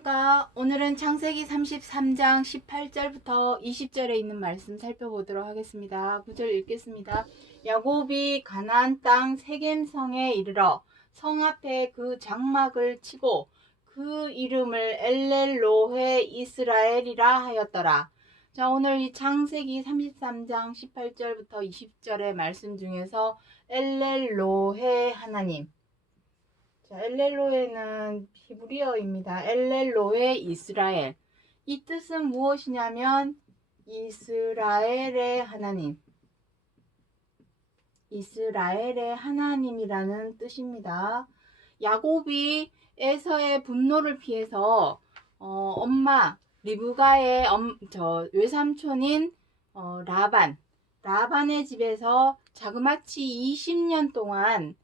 안녕하십니까. 오늘은 창세기 33장 18절부터 20절에 있는 말씀 살펴보도록 하겠습니다. 9절 읽겠습니다. 야곱이 가나안 땅 세겜성에 이르러 성 앞에 그 장막을 치고 그 이름을 엘렐로헤 이스라엘이라 하였더라. 자, 오늘 이 창세기 33장 18절부터 20절의 말씀 중에서 엘렐로헤 하나님, 자, 엘렐로에는 히브리어입니다. 엘렐로에 이스라엘. 이 뜻은 무엇이냐면 이스라엘의 하나님, 이스라엘의 하나님이라는 뜻입니다. 야곱이 에서의 분노를 피해서 엄마 리브가의 외삼촌인 라반의 집에서 자그마치 20년 동안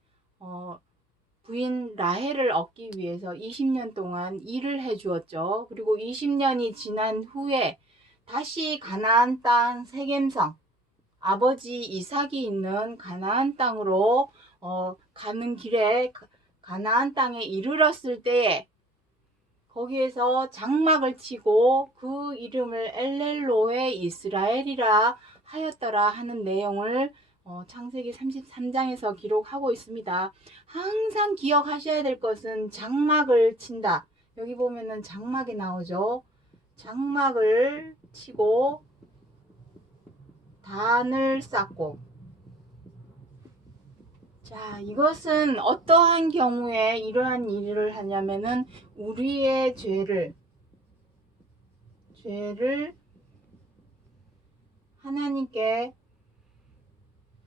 부인 라헬을 얻기 위해서 20년 동안 일을 해주었죠. 그리고 20년이 지난 후에 다시 가나안 땅 세겜성, 아버지 이삭이 있는 가나안 땅으로 가는 길에 가나안 땅에 이르렀을 때에 거기에서 장막을 치고 그 이름을 엘렐로에 이스라엘이라 하였더라 하는 내용을 창세기 33장에서 기록하고 있습니다. 항상 기억하셔야 될 것은 장막을 친다. 여기 보면은 장막이 나오죠. 장막을 치고 단을 쌓고. 자, 이것은 어떠한 경우에 이러한 일을 하냐면은 우리의 죄를 하나님께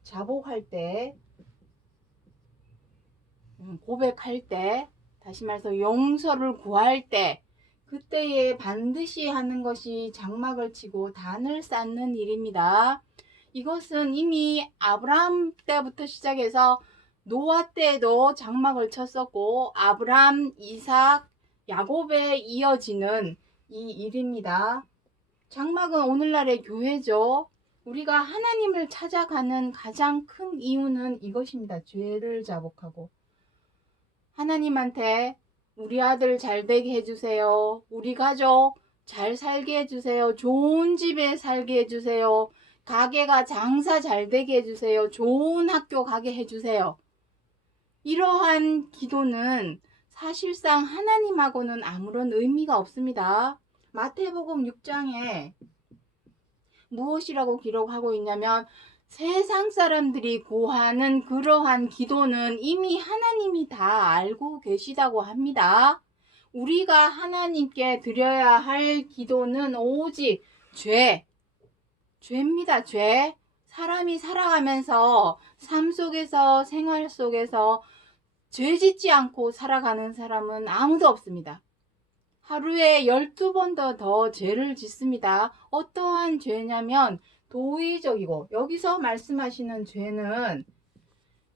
자복할 때, 고백할 때, 다시 말해서 용서를 구할 때, 그때에 반드시 하는 것이 장막을 치고 단을 쌓는 일입니다. 이것은 이미 아브라함 때부터 시작해서 노아 때도 장막을 쳤었고 아브라함, 이삭, 야곱에 이어지는 이 일입니다. 장막은 오늘날의 교회죠. 우리가 하나님을 찾아가는 가장 큰 이유는 이것입니다. 죄를 자복하고 하나님한테 우리 아들 잘 되게 해주세요. 우리 가족 잘 살게 해주세요. 좋은 집에 살게 해주세요. 가게가 장사 잘 되게 해주세요. 좋은 학교 가게 해주세요. 이러한 기도는 사실상 하나님하고는 아무런 의미가 없습니다. 마태복음 6장에 무엇이라고 기록하고 있냐면 세상 사람들이 구하는 그러한 기도는 이미 하나님이 다 알고 계시다고 합니다. 우리가 하나님께 드려야 할 기도는 오직 죄입니다. 죄. 사람이 살아가면서 삶 속에서 생활 속에서 죄 짓지 않고 살아가는 사람은 아무도 없습니다. 하루에 12번 더 죄를 짓습니다. 어떠한 죄냐면 도의적이고, 여기서 말씀하시는 죄는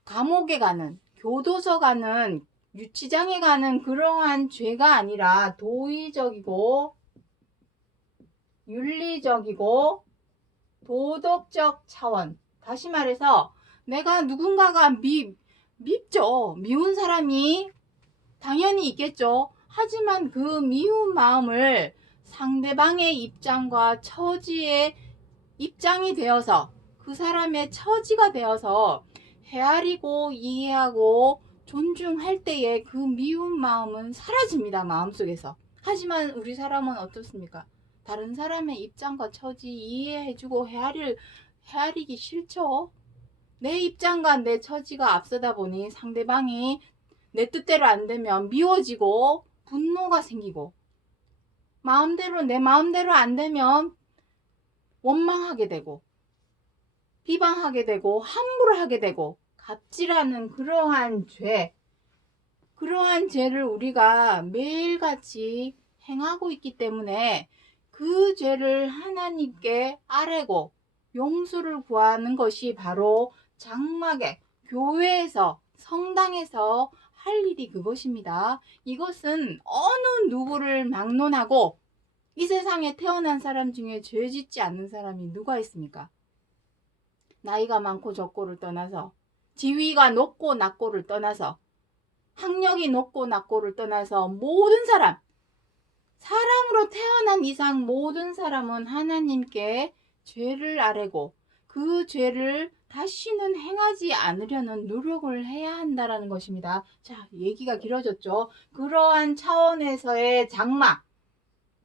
감옥에 가는, 교도소 가는, 유치장에 가는 그러한 죄가 아니라 도의적이고 윤리적이고 도덕적 차원. 다시 말해서 내가 누군가가 밉죠. 미운 사람이 당연히 있겠죠. 하지만 그 미운 마음을 상대방의 입장과 처지의 입장이 되어서 그 사람의 처지가 되어서 헤아리고 이해하고 존중할 때에 그 미운 마음은 사라집니다. 마음속에서. 하지만 우리 사람은 어떻습니까? 다른 사람의 입장과 처지 이해해주고 헤아리기 싫죠. 내 입장과 내 처지가 앞서다 보니 상대방이 내 뜻대로 안 되면 미워지고 분노가 생기고 내 마음대로 안 되면 원망하게 되고 비방하게 되고 함부로 하게 되고 갑질하는 그러한 죄를 우리가 매일같이 행하고 있기 때문에 그 죄를 하나님께 아뢰고 용서를 구하는 것이 바로 장막에, 교회에서, 성당에서 할 일이 그것입니다. 이것은 어느 누구를 막론하고 이 세상에 태어난 사람 중에 죄 짓지 않는 사람이 누가 있습니까? 나이가 많고 적고를 떠나서, 지위가 높고 낮고를 떠나서, 학력이 높고 낮고를 떠나서 모든 사람, 사람으로 태어난 이상 모든 사람은 하나님께 죄를 아뢰고 그 죄를 다시는 행하지 않으려는 노력을 해야 한다라는 것입니다. 자, 얘기가 길어졌죠. 그러한 차원에서의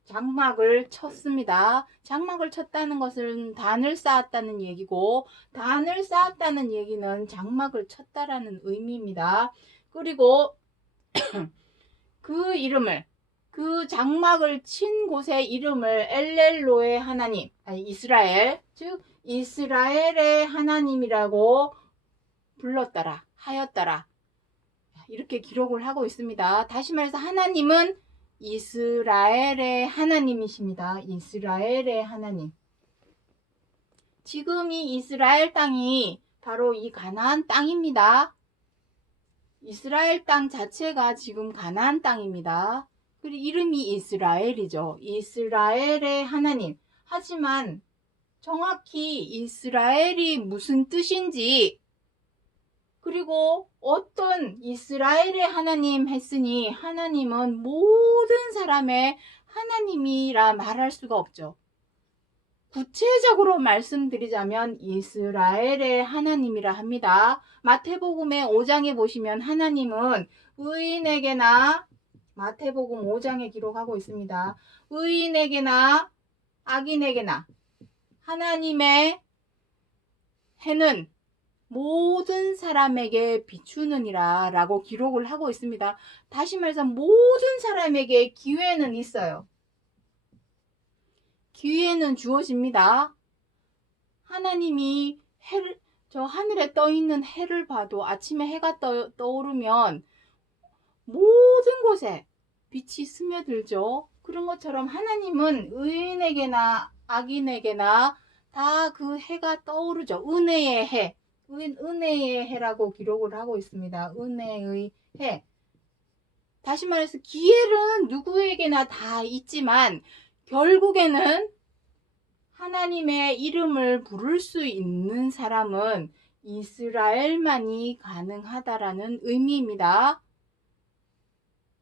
장막을 쳤습니다. 장막을 쳤다는 것은 단을 쌓았다는 얘기고, 단을 쌓았다는 얘기는 장막을 쳤다라는 의미입니다. 그리고 그 장막을 친 곳의 이름을 엘렐로의 하나님, 이스라엘, 즉 이스라엘의 하나님이라고 불렀더라, 하였더라. 이렇게 기록을 하고 있습니다. 다시 말해서 하나님은 이스라엘의 하나님이십니다. 이스라엘의 하나님. 지금 이 이스라엘 땅이 바로 이 가나안 땅입니다. 이스라엘 땅 자체가 지금 가나안 땅입니다. 그리고 이름이 이스라엘이죠. 이스라엘의 하나님. 하지만 정확히 이스라엘이 무슨 뜻인지, 그리고 어떤 이스라엘의 하나님 했으니 하나님은 모든 사람의 하나님이라 말할 수가 없죠. 구체적으로 말씀드리자면 이스라엘의 하나님이라 합니다. 마태복음의 5장에 보시면 하나님은 의인에게나, 마태복음 5장에 기록하고 있습니다. 의인에게나 악인에게나 하나님의 해는 모든 사람에게 비추느니라 라고 기록을 하고 있습니다. 다시 말해서 모든 사람에게 기회는 있어요. 기회는 주어집니다. 하나님이 저 하늘에 떠 있는 해를 봐도 아침에 해가 떠오르면 모든 곳에 빛이 스며들죠. 그런 것처럼 하나님은 의인에게나 악인에게나 다 그 해가 떠오르죠. 은혜의 해. 은혜의 해라고 기록을 하고 있습니다. 은혜의 해. 다시 말해서 기회는 누구에게나 다 있지만 결국에는 하나님의 이름을 부를 수 있는 사람은 이스라엘만이 가능하다라는 의미입니다.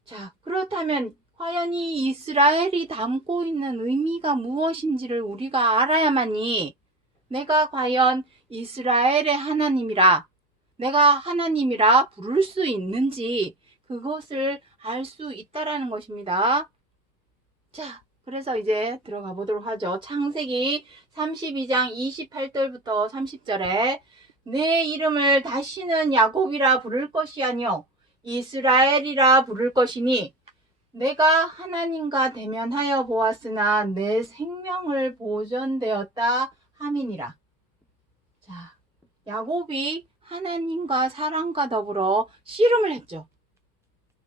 자, 그렇다면 과연 이 이스라엘이 담고 있는 의미가 무엇인지를 우리가 알아야만이 내가 과연 이스라엘의 하나님이라, 내가 하나님이라 부를 수 있는지 그것을 알 수 있다라는 것입니다. 자, 그래서 이제 들어가 보도록 하죠. 창세기 32장 28절부터 30절에 내 이름을 다시는 야곱이라 부를 것이 아니요 이스라엘이라 부를 것이니 내가 하나님과 대면하여 보았으나 내 생명을 보존되었다 함이니라. 자, 야곱이 하나님과 사람과 더불어 씨름을 했죠.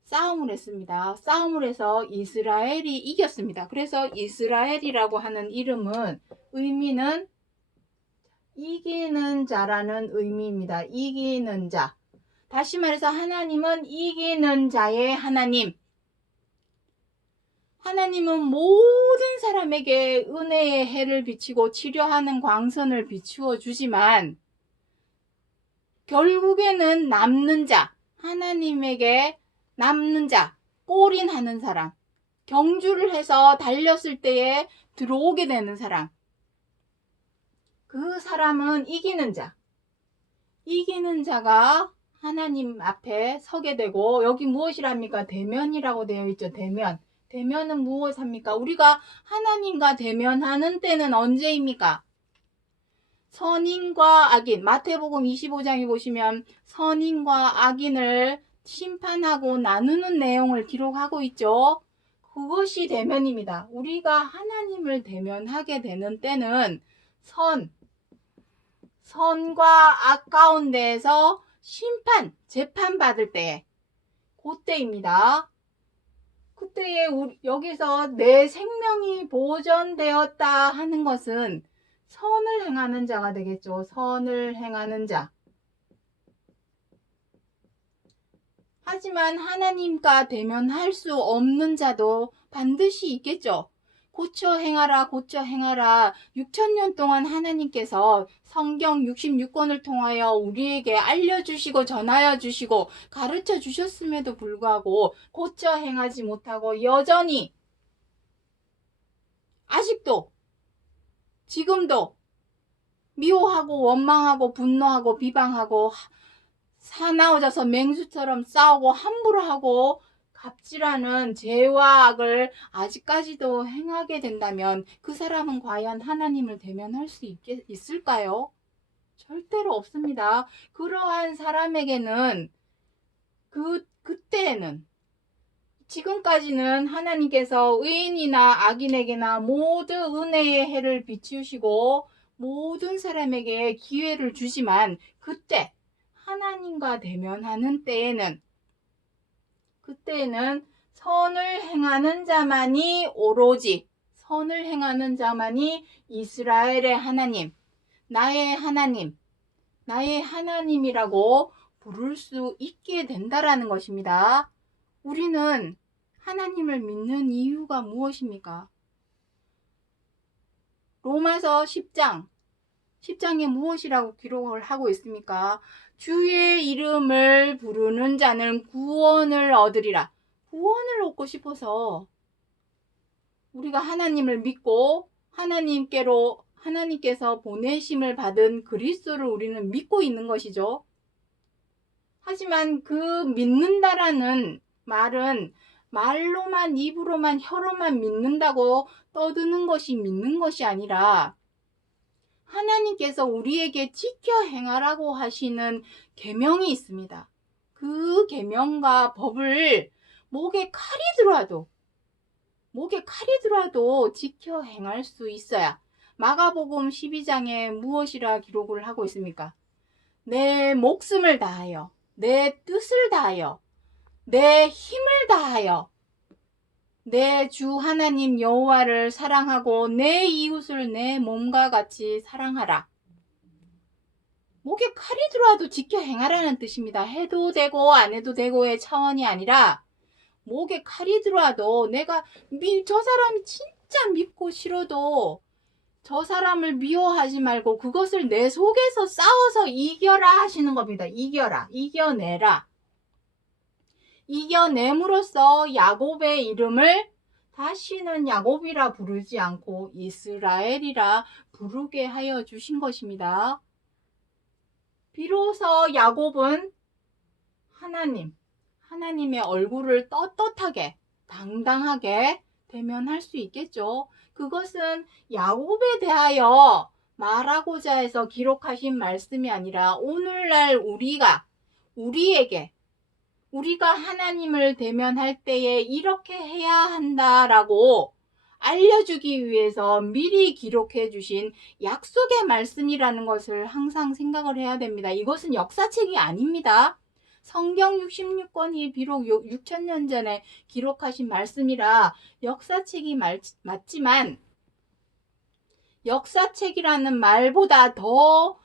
싸움을 했습니다. 싸움을 해서 이스라엘이 이겼습니다. 그래서 이스라엘이라고 하는 이름은 의미는 이기는 자라는 의미입니다. 이기는 자. 다시 말해서 하나님은 이기는 자의 하나님. 하나님은 모든 사람에게 은혜의 해를 비치고 치료하는 광선을 비추어 주지만 결국에는 남는 자, 하나님에게 남는 자, 골인하는 사람, 경주를 해서 달렸을 때에 들어오게 되는 사람, 그 사람은 이기는 자. 이기는 자가 하나님 앞에 서게 되고, 여기 무엇이랍니까? 대면이라고 되어 있죠. 대면. 대면은 무엇합니까? 우리가 하나님과 대면하는 때는 언제입니까? 선인과 악인, 마태복음 25장에 보시면 선인과 악인을 심판하고 나누는 내용을 기록하고 있죠. 그것이 대면입니다. 우리가 하나님을 대면하게 되는 때는 선과 악 가운데에서 재판받을 때, 그때입니다. 그때에 여기서 내 생명이 보존되었다 하는 것은 선을 행하는 자가 되겠죠. 선을 행하는 자. 하지만 하나님과 대면할 수 없는 자도 반드시 있겠죠. 고쳐 행하라, 고쳐 행하라. 6,000년 동안 하나님께서 성경 66권을 통하여 우리에게 알려주시고 전하여 주시고 가르쳐 주셨음에도 불구하고 고쳐 행하지 못하고 여전히 아직도 지금도 미워하고 원망하고 분노하고 비방하고 사나워져서 맹수처럼 싸우고 함부로 하고 갑질하는 죄와 악을 아직까지도 행하게 된다면 그 사람은 과연 하나님을 대면할 수 있을까요? 절대로 없습니다. 그러한 사람에게는 그때에는 지금까지는 하나님께서 의인이나 악인에게나 모두 은혜의 해를 비추시고 모든 사람에게 기회를 주지만 그때 하나님과 대면하는 그때에는 선을 행하는 자만이 오로지 선을 행하는 자만이 이스라엘의 하나님, 나의 하나님이라고 부를 수 있게 된다라는 것입니다. 우리는 하나님을 믿는 이유가 무엇입니까? 로마서 10장에 무엇이라고 기록을 하고 있습니까? 주의 이름을 부르는 자는 구원을 얻으리라. 구원을 얻고 싶어서 우리가 하나님을 믿고 하나님께서 보내심을 받은 그리스도를 우리는 믿고 있는 것이죠. 하지만 그 믿는다라는 말은 말로만 입으로만 혀로만 믿는다고 떠드는 것이 믿는 것이 아니라 하나님께서 우리에게 지켜 행하라고 하시는 계명이 있습니다. 그 계명과 법을 목에 칼이 들어와도 지켜 행할 수 있어야. 마가복음 12장에 무엇이라 기록을 하고 있습니까? 내 목숨을 다하여, 내 뜻을 다하여, 내 힘을 다하여 내 주 하나님 여호와를 사랑하고 내 이웃을 내 몸과 같이 사랑하라. 목에 칼이 들어와도 지켜 행하라는 뜻입니다. 해도 되고 안 해도 되고의 차원이 아니라 목에 칼이 들어와도 내가 저 사람이 진짜 믿고 싫어도 저 사람을 미워하지 말고 그것을 내 속에서 싸워서 이겨라 하시는 겁니다. 이겨내라. 이겨냄으로써 야곱의 이름을 다시는 야곱이라 부르지 않고 이스라엘이라 부르게 하여 주신 것입니다. 비로소 야곱은 하나님의 얼굴을 떳떳하게 당당하게 대면할 수 있겠죠. 그것은 야곱에 대하여 말하고자 해서 기록하신 말씀이 아니라 오늘날 우리가 하나님을 대면할 때에 이렇게 해야 한다라고 알려주기 위해서 미리 기록해 주신 약속의 말씀이라는 것을 항상 생각을 해야 됩니다. 이것은 역사책이 아닙니다. 성경 66권이 비록 6,000년 전에 기록하신 말씀이라 역사책이 맞지만 역사책이라는 말보다 더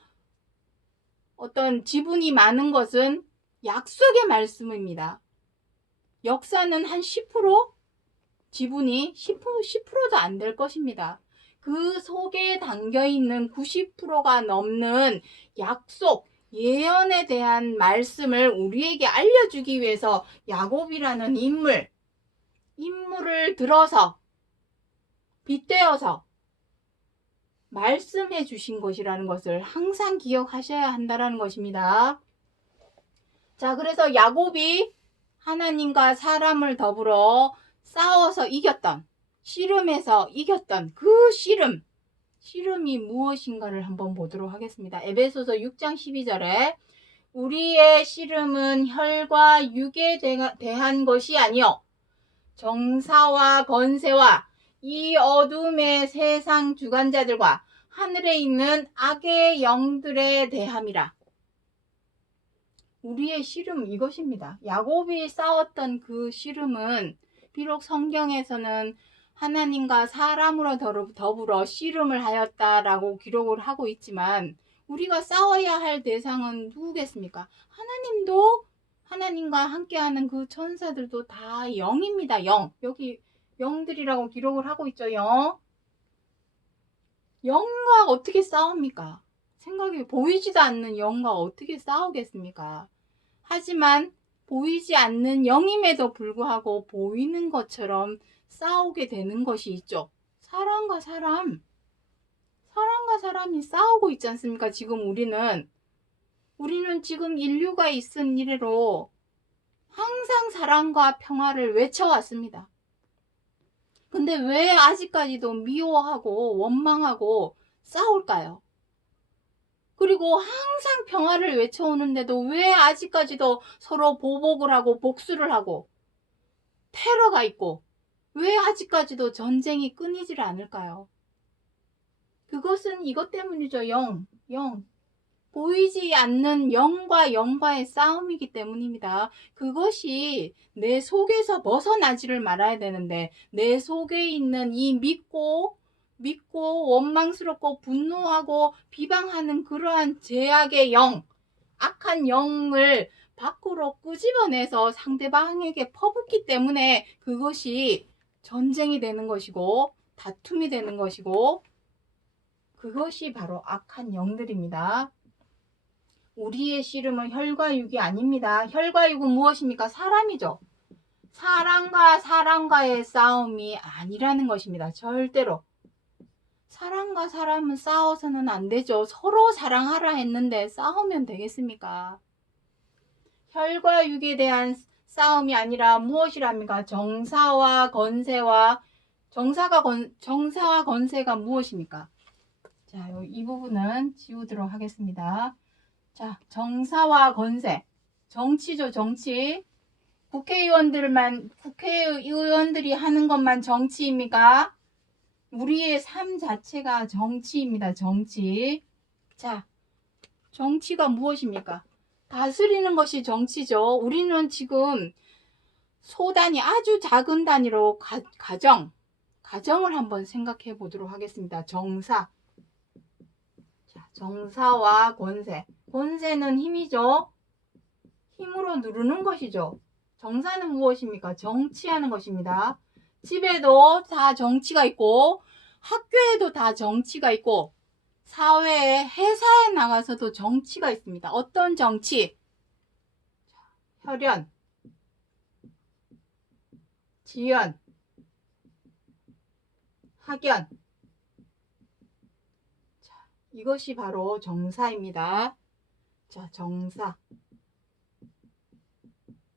어떤 지분이 많은 것은 약속의 말씀입니다. 역사는 한 10%? 지분이 10%도 안 될 것입니다. 그 속에 담겨있는 90%가 넘는 약속, 예언에 대한 말씀을 우리에게 알려주기 위해서 야곱이라는 인물을 들어서 빗대어서 말씀해 주신 것이라는 것을 항상 기억하셔야 한다는 것입니다. 자, 그래서 야곱이 하나님과 사람을 더불어 싸워서 이겼던, 씨름에서 이겼던 그 씨름이 무엇인가를 한번 보도록 하겠습니다. 에베소서 6장 12절에 우리의 씨름은 혈과 육에 대한 것이 아니요 정사와 건세와 이 어둠의 세상 주관자들과 하늘에 있는 악의 영들에 대함이라. 우리의 씨름 이것입니다. 야곱이 싸웠던 그 씨름은 비록 성경에서는 하나님과 사람으로 더불어 씨름을 하였다라고 기록을 하고 있지만 우리가 싸워야 할 대상은 누구겠습니까? 하나님도 하나님과 함께하는 그 천사들도 다 영입니다. 여기 영들이라고 기록을 하고 있죠. 영과 어떻게 싸웁니까? 생각이 보이지도 않는 영과 어떻게 싸우겠습니까? 하지만 보이지 않는 영임에도 불구하고 보이는 것처럼 싸우게 되는 것이 있죠. 사람과 사람이 싸우고 있지 않습니까? 지금 우리는 지금 인류가 있은 이래로 항상 사랑과 평화를 외쳐왔습니다. 근데 왜 아직까지도 미워하고 원망하고 싸울까요? 그리고 항상 평화를 외쳐오는데도 왜 아직까지도 서로 보복을 하고 복수를 하고 테러가 있고 왜 아직까지도 전쟁이 끊이질 않을까요? 그것은 이것 때문이죠. 영. 보이지 않는 영과 영과의 싸움이기 때문입니다. 그것이 내 속에서 벗어나지를 말아야 되는데 내 속에 있는 이 믿고 원망스럽고 분노하고 비방하는 그러한 죄악의 영, 악한 영을 밖으로 끄집어내서 상대방에게 퍼붓기 때문에 그것이 전쟁이 되는 것이고 다툼이 되는 것이고 그것이 바로 악한 영들입니다. 우리의 씨름은 혈과 육이 아닙니다. 혈과 육은 무엇입니까? 사람이죠. 사람과 사람과의 싸움이 아니라는 것입니다. 절대로. 사람과 사람은 싸워서는 안 되죠. 서로 사랑하라 했는데 싸우면 되겠습니까? 혈과 육에 대한 싸움이 아니라 무엇이랍니까? 정사와 건세와 정사와 건세가 무엇입니까? 자, 이 부분은 지우도록 하겠습니다. 자, 정사와 건세. 정치죠, 정치. 국회의원들이 하는 것만 정치입니까? 우리의 삶 자체가 정치입니다, 정치. 자, 정치가 무엇입니까? 다스리는 것이 정치죠. 우리는 지금 소단위, 아주 작은 단위로 가정을 한번 생각해 보도록 하겠습니다. 정사. 자, 정사와 건세. 건세는 힘이죠. 힘으로 누르는 것이죠. 정사는 무엇입니까? 정치하는 것입니다. 집에도 다 정치가 있고 학교에도 다 정치가 있고 사회에 회사에 나가서도 정치가 있습니다. 어떤 정치? 혈연, 지연, 학연. 자, 이것이 바로 정사입니다. 자, 정사.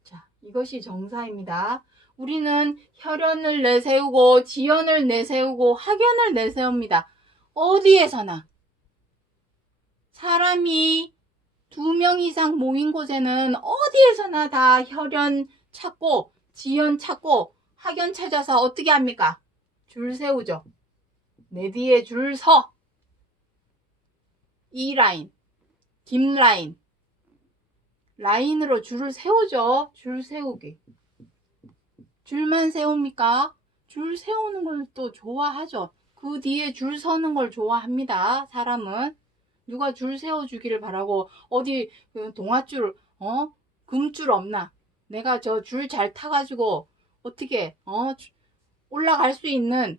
자, 이것이 정사입니다. 우리는 혈연을 내세우고 지연을 내세우고 학연을 내세웁니다. 어디에서나. 사람이 2명 이상 모인 곳에는 어디에서나 다 혈연 찾고 지연 찾고 학연 찾아서 어떻게 합니까? 줄 세우죠. 내 뒤에 줄 서. 이 라인, 뒷 라인, 라인으로 줄을 세우죠. 줄 세우기. 줄만 세웁니까? 줄 세우는 걸 또 좋아하죠. 그 뒤에 줄 서는 걸 좋아합니다. 사람은. 누가 줄 세워주기를 바라고 어디 동아줄 금줄 없나? 내가 저 줄 잘 타가지고 어떻게 올라갈 수 있는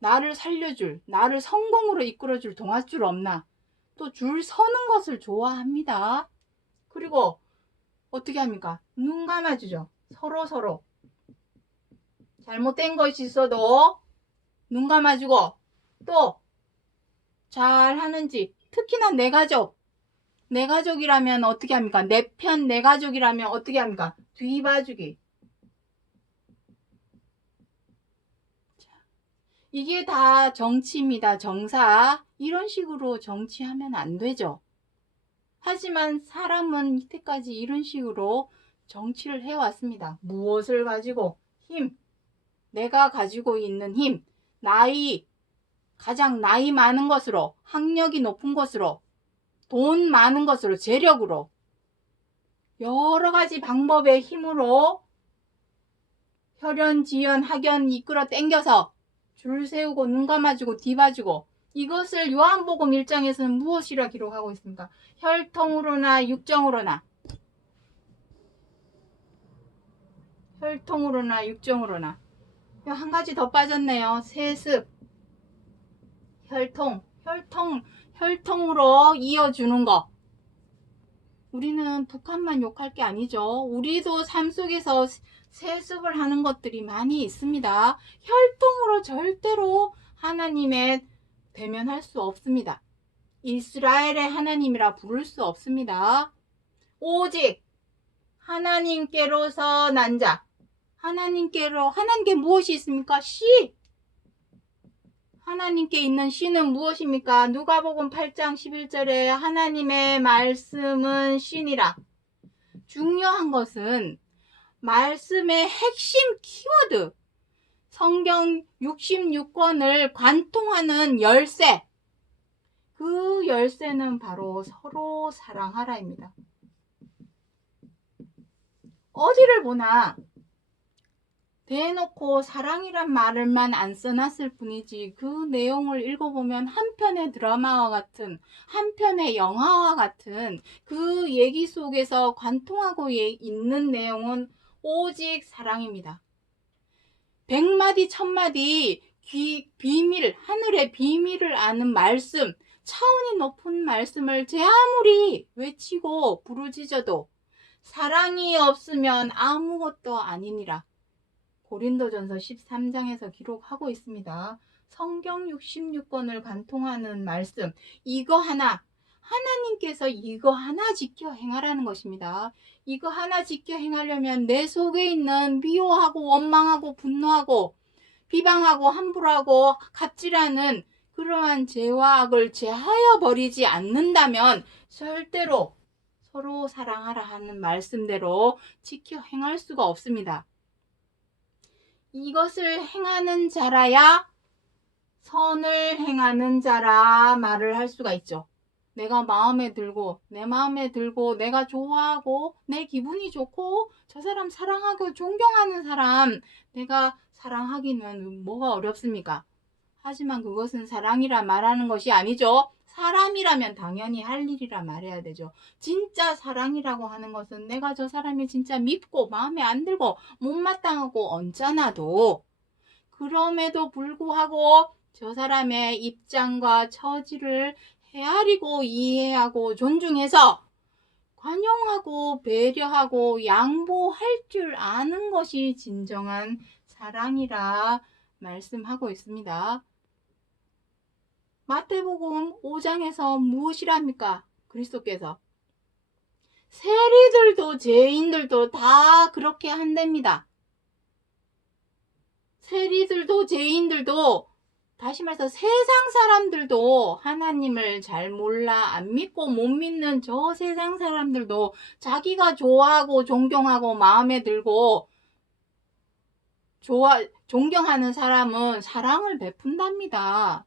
나를 살려줄, 나를 성공으로 이끌어줄 동아줄 없나? 또 줄 서는 것을 좋아합니다. 그리고 어떻게 합니까? 눈 감아주죠. 서로 잘못된 것이 있어도 눈 감아주고 또 잘하는지 특히나 내 가족이라면 어떻게 합니까? 내 편 내 가족이라면 어떻게 합니까? 뒤봐주기. 이게 다 정치입니다. 정사. 이런 식으로 정치하면 안 되죠. 하지만 사람은 이때까지 이런 식으로 정치를 해왔습니다. 무엇을 가지고? 힘. 내가 가지고 있는 힘. 가장 나이 많은 것으로, 학력이 높은 것으로, 돈 많은 것으로, 재력으로, 여러 가지 방법의 힘으로 혈연, 지연, 학연 이끌어 당겨서 줄 세우고 눈 감아주고 뒤봐주고 이것을 요한복음 1장에서는 무엇이라 기록하고 있습니까? 혈통으로나 육정으로나 한 가지 더 빠졌네요. 세습. 혈통으로 이어주는 거. 우리는 북한만 욕할 게 아니죠. 우리도 삶 속에서 세습을 하는 것들이 많이 있습니다. 혈통으로 절대로 하나님의 대면할 수 없습니다. 이스라엘의 하나님이라 부를 수 없습니다. 오직 하나님께로서 난 자, 하나님께 무엇이 있습니까? 씨. 하나님께 있는 씨는 무엇입니까? 누가복음 8장 11절에 하나님의 말씀은 씨니라. 중요한 것은 말씀의 핵심 키워드, 성경 66권을 관통하는 열쇠, 그 열쇠는 바로 서로 사랑하라입니다. 어디를 보나 대놓고 사랑이란 말을만 안 써놨을 뿐이지 그 내용을 읽어보면 한 편의 드라마와 같은, 한 편의 영화와 같은 그 얘기 속에서 관통하고 있는 내용은 오직 사랑입니다. 100마디 1000마디 비밀, 하늘의 비밀을 아는 말씀, 차원이 높은 말씀을 제 아무리 외치고 부르짖어도 사랑이 없으면 아무것도 아니니라. 고린도전서 13장에서 기록하고 있습니다. 성경 66권을 관통하는 말씀, 이거 하나, 하나님께서 이거 하나 지켜 행하라는 것입니다. 이거 하나 지켜 행하려면 내 속에 있는 미워하고 원망하고 분노하고 비방하고 함부로하고 갑질하는 그러한 죄와 악을 제하여 버리지 않는다면 절대로 서로 사랑하라 하는 말씀대로 지켜 행할 수가 없습니다. 이것을 행하는 자라야 선을 행하는 자라 말을 할 수가 있죠. 내가 마음에 들고 내 마음에 들고 내가 좋아하고 내 기분이 좋고 저 사람 사랑하고 존경하는 사람 내가 사랑하기는 뭐가 어렵습니까? 하지만 그것은 사랑이라 말하는 것이 아니죠. 사람이라면 당연히 할 일이라 말해야 되죠. 진짜 사랑이라고 하는 것은 내가 저 사람이 진짜 밉고 마음에 안 들고 못마땅하고 언짢아도 그럼에도 불구하고 저 사람의 입장과 처지를 헤아리고 이해하고 존중해서 관용하고 배려하고 양보할 줄 아는 것이 진정한 사랑이라 말씀하고 있습니다. 마태복음 5장에서 무엇이랍니까? 그리스도께서 세리들도 죄인들도 다 그렇게 한답니다. 세리들도 죄인들도 다시 말해서 세상 사람들도 하나님을 잘 몰라 안 믿고 못 믿는 저 세상 사람들도 자기가 좋아하고 존경하고 마음에 들고 존경하는 사람은 사랑을 베푼답니다.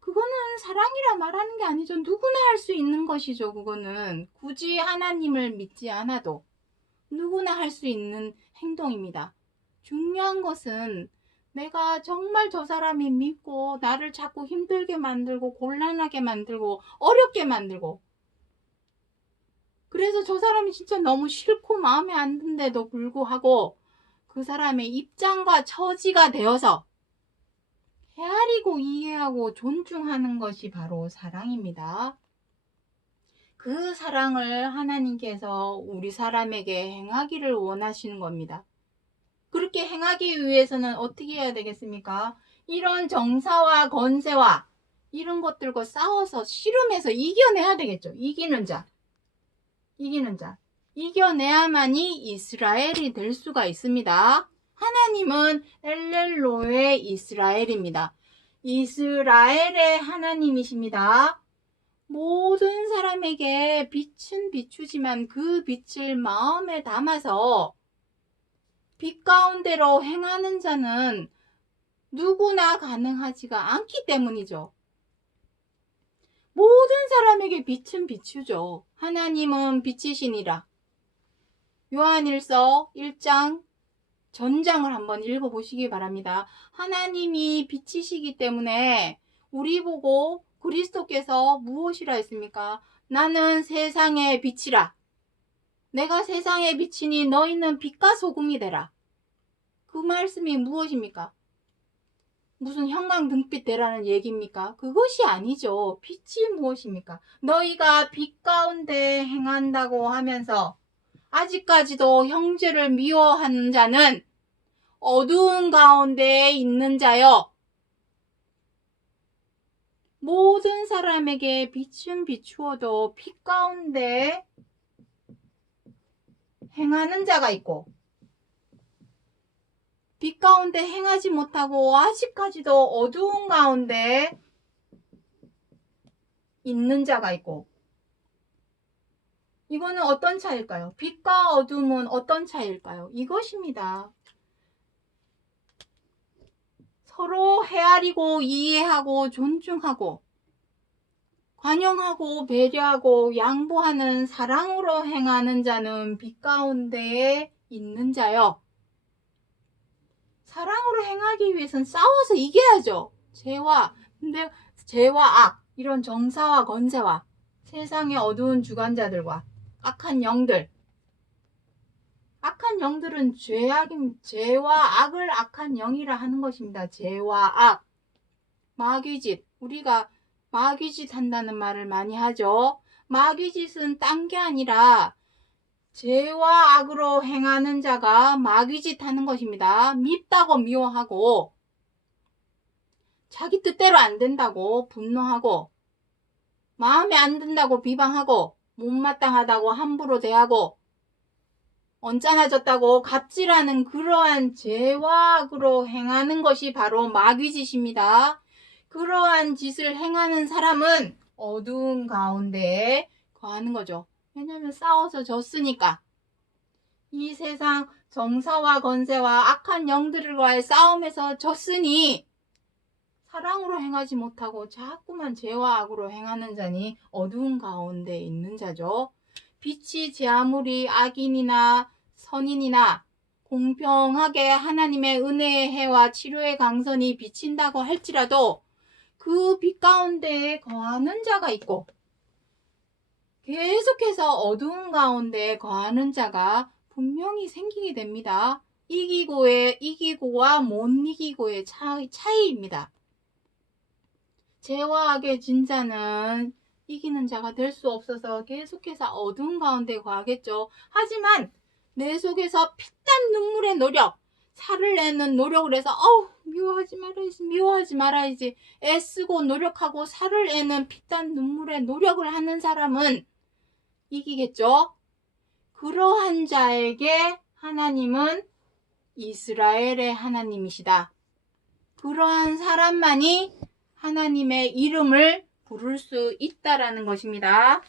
그거는 사랑이라 말하는 게 아니죠. 누구나 할 수 있는 것이죠. 그거는 굳이 하나님을 믿지 않아도 누구나 할 수 있는 행동입니다. 중요한 것은 내가 정말 저 사람이 믿고 나를 자꾸 힘들게 만들고 곤란하게 만들고 어렵게 만들고 그래서 저 사람이 진짜 너무 싫고 마음에 안 든데도 불구하고 그 사람의 입장과 처지가 되어서 헤아리고 이해하고 존중하는 것이 바로 사랑입니다. 그 사랑을 하나님께서 우리 사람에게 행하기를 원하시는 겁니다. 그렇게 행하기 위해서는 어떻게 해야 되겠습니까? 이런 정사와 건세와 이런 것들과 싸워서 씨름해서 이겨내야 되겠죠. 이기는 자. 이겨내야만이 이스라엘이 될 수가 있습니다. 하나님은 엘렐로의 이스라엘입니다. 이스라엘의 하나님이십니다. 모든 사람에게 빛은 비추지만 그 빛을 마음에 담아서 빛 가운데로 행하는 자는 누구나 가능하지가 않기 때문이죠. 모든 사람에게 빛은 비추죠. 하나님은 빛이시니라. 요한일서 1장 전장을 한번 읽어보시기 바랍니다. 하나님이 빛이시기 때문에 우리 보고 그리스도께서 무엇이라 했습니까? 나는 세상의 빛이라. 내가 세상의 빛이니 너희는 빛과 소금이 되라. 그 말씀이 무엇입니까? 무슨 형광등빛 되라는 얘기입니까? 그것이 아니죠. 빛이 무엇입니까? 너희가 빛 가운데 행한다고 하면서 아직까지도 형제를 미워하는 자는 어두운 가운데 있는 자여. 모든 사람에게 빛은 비추어도 빛 가운데 행하는 자가 있고, 빛 가운데 행하지 못하고 아직까지도 어두운 가운데 있는 자가 있고. 이거는 어떤 차일까요? 빛과 어둠은 어떤 차일까요? 이것입니다. 서로 헤아리고 이해하고 존중하고 관용하고 배려하고 양보하는 사랑으로 행하는 자는 빛 가운데에 있는 자요. 사랑으로 행하기 위해서는 싸워서 이겨야죠. 근데 죄와 악, 이런 정사와 건세와 세상의 어두운 주관자들과 악한 영들. 악한 영들은 죄와 악을 악한 영이라 하는 것입니다. 죄와 악. 마귀짓. 우리가 마귀짓 한다는 말을 많이 하죠. 마귀짓은 딴 게 아니라 죄와 악으로 행하는 자가 마귀짓 하는 것입니다. 밉다고 미워하고 자기 뜻대로 안 된다고 분노하고 마음에 안 든다고 비방하고 못마땅하다고 함부로 대하고 언짢아졌다고 갑질하는 그러한 죄와 악으로 행하는 것이 바로 마귀짓입니다. 그러한 짓을 행하는 사람은 어두운 가운데에 거하는 거죠. 왜냐하면 싸워서 졌으니까. 이 세상 정사와 건세와 악한 영들과의 싸움에서 졌으니 사랑으로 행하지 못하고 자꾸만 죄와 악으로 행하는 자니 어두운 가운데 있는 자죠. 빛이 제 아무리 악인이나 선인이나 공평하게 하나님의 은혜의 해와 치료의 강선이 비친다고 할지라도 그 빛 가운데에 거하는 자가 있고 계속해서 어두운 가운데 거하는 자가 분명히 생기게 됩니다. 이기고와 못 이기고의 차이입니다. 죄와 악의 진자는 이기는 자가 될 수 없어서 계속해서 어두운 가운데 거하겠죠. 하지만 내 속에서 피땀 눈물의 노력, 살을 내는 노력을 해서 미워하지 말아야지 애쓰고 노력하고 살을 내는 피땀 눈물의 노력을 하는 사람은 이기겠죠. 그러한 자에게 하나님은 이스라엘의 하나님이시다. 그러한 사람만이 하나님의 이름을 부를 수 있다라는 것입니다.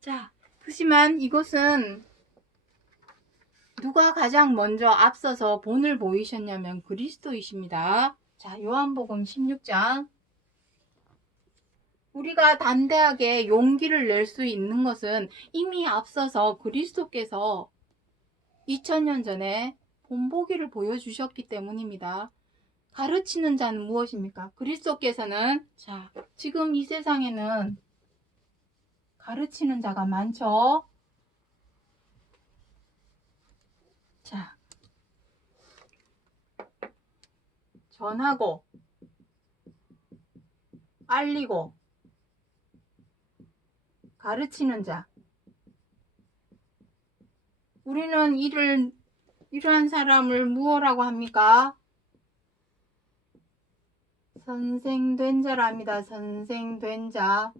자, 그렇지만 이것은 누가 가장 먼저 앞서서 본을 보이셨냐면 그리스도이십니다. 자, 요한복음 16장. 우리가 담대하게 용기를 낼 수 있는 것은 이미 앞서서 그리스도께서 2000년 전에 본보기를 보여주셨기 때문입니다. 가르치는 자는 무엇입니까? 그리스도께서는 지금 이 세상에는 가르치는 자가 많죠. 자, 전하고 알리고 가르치는 자. 우리는 이러한 사람을 무엇라고 합니까? 선생된 자랍니다. 선생된 자.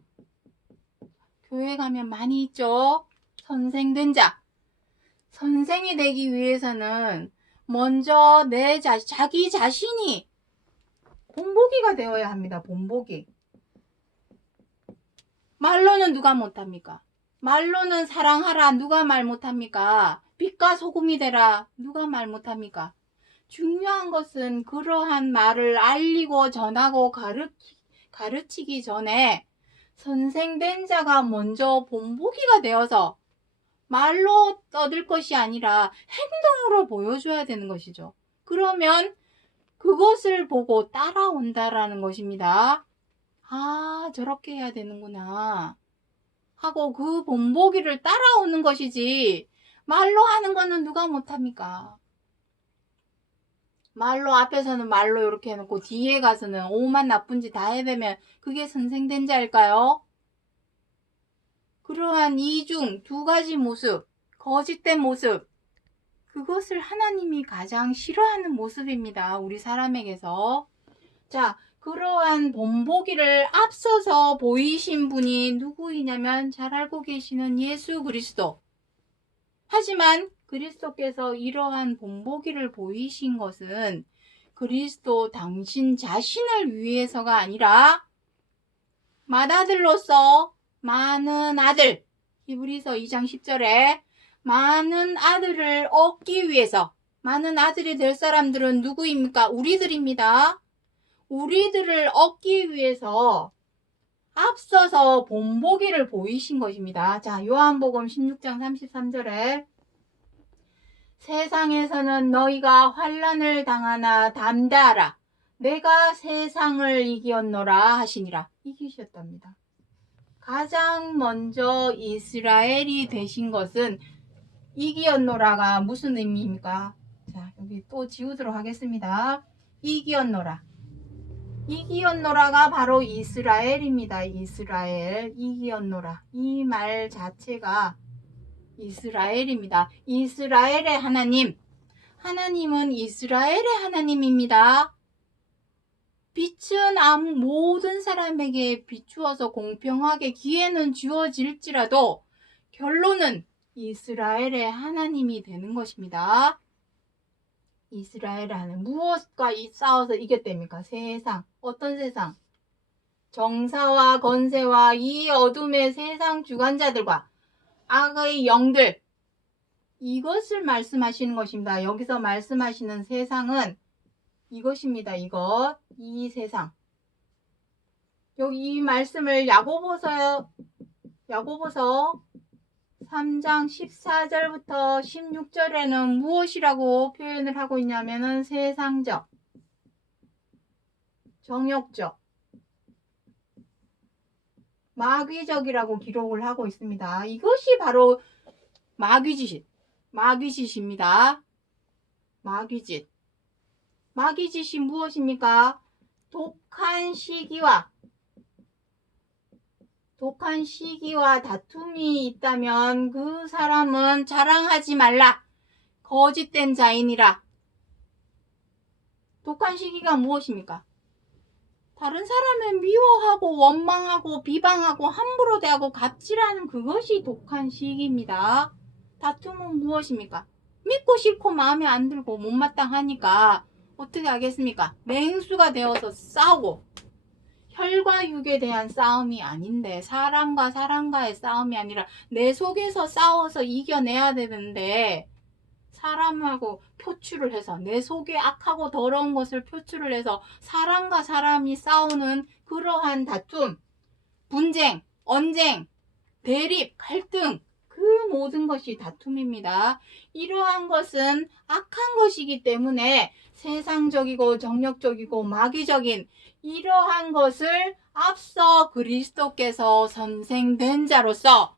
교회 가면 많이 있죠? 선생된 자. 선생이 되기 위해서는 먼저 자기 자신이 본보기가 되어야 합니다. 본보기. 말로는 누가 못합니까? 말로는 사랑하라. 누가 말 못합니까? 빛과 소금이 되라. 누가 말 못합니까? 중요한 것은 그러한 말을 알리고 전하고 가르치기 전에 선생된 자가 먼저 본보기가 되어서 말로 떠들 것이 아니라 행동으로 보여줘야 되는 것이죠. 그러면 그것을 보고 따라온다라는 것입니다. 아, 저렇게 해야 되는구나 하고 그 본보기를 따라오는 것이지 말로 하는 거는 누가 못합니까? 말로 앞에서는 말로 이렇게 해놓고 뒤에 가서는 오만 나쁜 짓 다 해대면 그게 선생된 자일까요? 그러한 이중 두 가지 모습, 거짓된 모습, 그것을 하나님이 가장 싫어하는 모습입니다. 우리 사람에게서. 자, 그러한 본보기를 앞서서 보이신 분이 누구이냐면 잘 알고 계시는 예수 그리스도. 하지만 그리스도께서 이러한 본보기를 보이신 것은 그리스도 당신 자신을 위해서가 아니라 맏아들로서 많은 아들, 히브리서 2장 10절에 많은 아들을 얻기 위해서, 많은 아들이 될 사람들은 누구입니까? 우리들입니다. 우리들을 얻기 위해서 앞서서 본보기를 보이신 것입니다. 자, 요한복음 16장 33절에 세상에서는 너희가 환난을 당하나 담대하라. 내가 세상을 이기었노라 하시니라. 이기셨답니다. 가장 먼저 이스라엘이 되신 것은 이기었노라가 무슨 의미입니까? 자, 여기 또 지우도록 하겠습니다. 이기었노라. 이기었노라가 바로 이스라엘입니다. 이스라엘. 이기었노라. 이 말 자체가 이스라엘입니다. 이스라엘의 하나님. 하나님은 이스라엘의 하나님입니다. 빛은 모든 사람에게 비추어서 공평하게 기회는 주어질지라도 결론은 이스라엘의 하나님이 되는 것입니다. 이스라엘의 하나님. 무엇과 싸워서 이겼답니까? 세상. 어떤 세상? 정사와 건세와 이 어둠의 세상 주관자들과 악의 영들. 이것을 말씀하시는 것입니다. 여기서 말씀하시는 세상은 이것입니다. 이것. 이 세상. 여기 이 말씀을 야고보서 3장 14절부터 16절에는 무엇이라고 표현을 하고 있냐면은 세상적, 정욕적, 마귀적이라고 기록을 하고 있습니다. 이것이 바로 마귀짓입니다. 마귀짓. 마귀짓이 무엇입니까? 독한 시기와 다툼이 있다면 그 사람은 자랑하지 말라. 거짓된 자인이라. 독한 시기가 무엇입니까? 다른 사람을 미워하고 원망하고 비방하고 함부로 대하고 갑질하는 그것이 독한 시기입니다. 다툼은 무엇입니까? 믿고 싫고 마음에 안 들고 못마땅하니까 어떻게 하겠습니까? 맹수가 되어서 싸우고, 혈과 육에 대한 싸움이 아닌데, 사람과 사람과의 싸움이 아니라 내 속에서 싸워서 이겨내야 되는데, 사람하고 표출을 해서 내 속에 악하고 더러운 것을 표출을 해서 사람과 사람이 싸우는 그러한 다툼, 분쟁, 언쟁, 대립, 갈등, 그 모든 것이 다툼입니다. 이러한 것은 악한 것이기 때문에 세상적이고 정력적이고 마귀적인 이러한 것을 앞서 그리스도께서 선생된 자로서